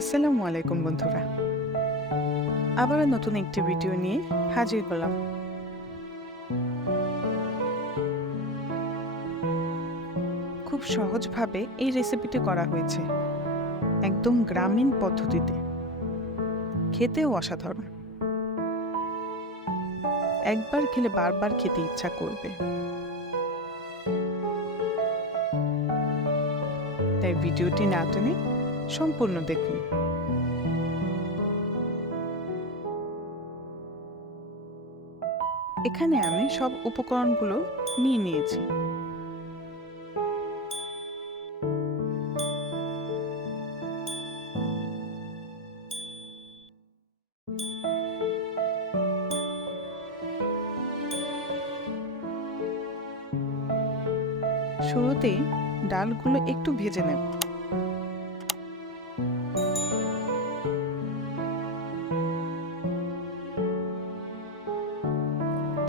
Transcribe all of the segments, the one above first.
আসসালামু আলাইকুম বন্ধুরা, আবারও নতুন একটি ভিডিও নিয়ে হাজির হলাম। খুব সহজভাবে এই রেসিপিটি করা হয়েছে, একদম গ্রামীণ পদ্ধতিতে, খেতেও অসাধারণ। একবার খেলে বারবার খেতে ইচ্ছা করবে। তাই ভিডিওটি না টেনে সম্পূর্ণ দেখুন। এখানে আমি সব উপকরণগুলো নিয়ে নিয়েছি। শুরুতেই ডালগুলো একটু ভেজে নেব।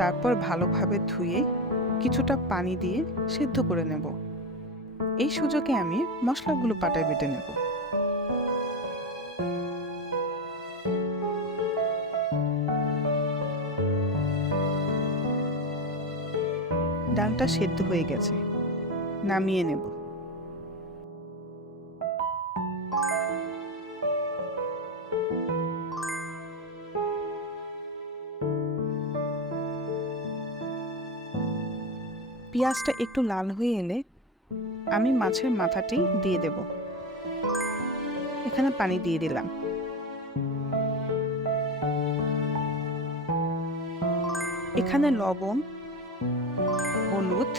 তারপর ভালোভাবে ধুয়ে কিছুটা পানি দিয়ে সিদ্ধ করে নেব। এই সুযোগে আমি মশলাগুলো পাটায় বেটে নেব। ডালটা সেদ্ধ হয়ে গেছে, নামিয়ে নেব। পেঁয়াজটা একটু লাল হয়ে এলে আমি মাছের মাথাটি দিয়ে দেব। এখানে পানি দিয়ে দিলাম। এখানে লবণ, হলুদ,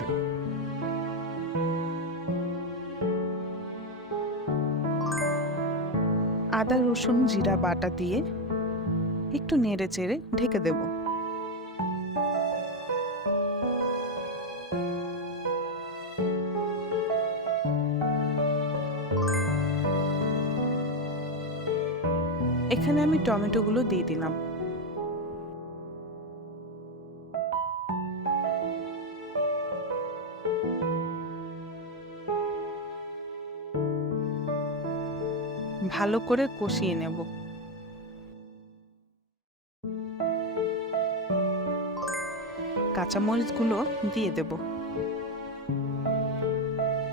আদা রসুন জিরা বাটা দিয়ে একটু নেড়ে চেড়ে ঢেকে দেব। এখানে আমি টমেটোগুলো দিয়ে দিলাম। ভালো করে কষিয়ে নেব। কাঁচামরিচগুলো দিয়ে দেব।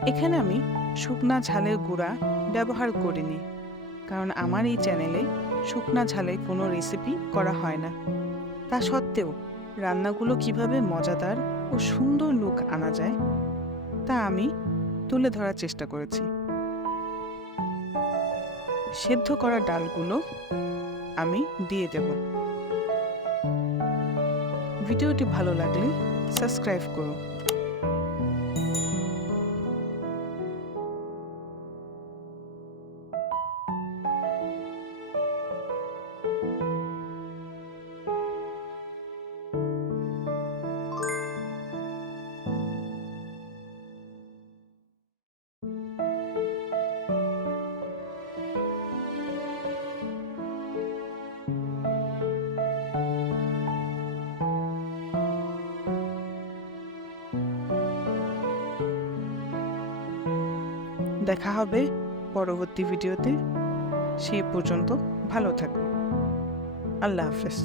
এখানে আমি শুকনা ঝালের গুঁড়া ব্যবহার করিনি, কারণ আমার এই চ্যানেলে শুকনা ঝালের কোনো রেসিপি করা হয় না। তা সত্ত্বেও রান্নাগুলো কিভাবে মজাদার ও সুন্দর লুক আনা যায় তা আমি তুলে ধরার চেষ্টা করেছি। সেদ্ধ করা ডালগুলো আমি দিয়ে দেব। ভিডিওটি ভালো লাগলে সাবস্ক্রাইব করুন। দেখা হবে পরবর্তী ভিডিওতে। সেই পর্যন্ত ভালো থাকুন। আল্লাহ হাফেজ।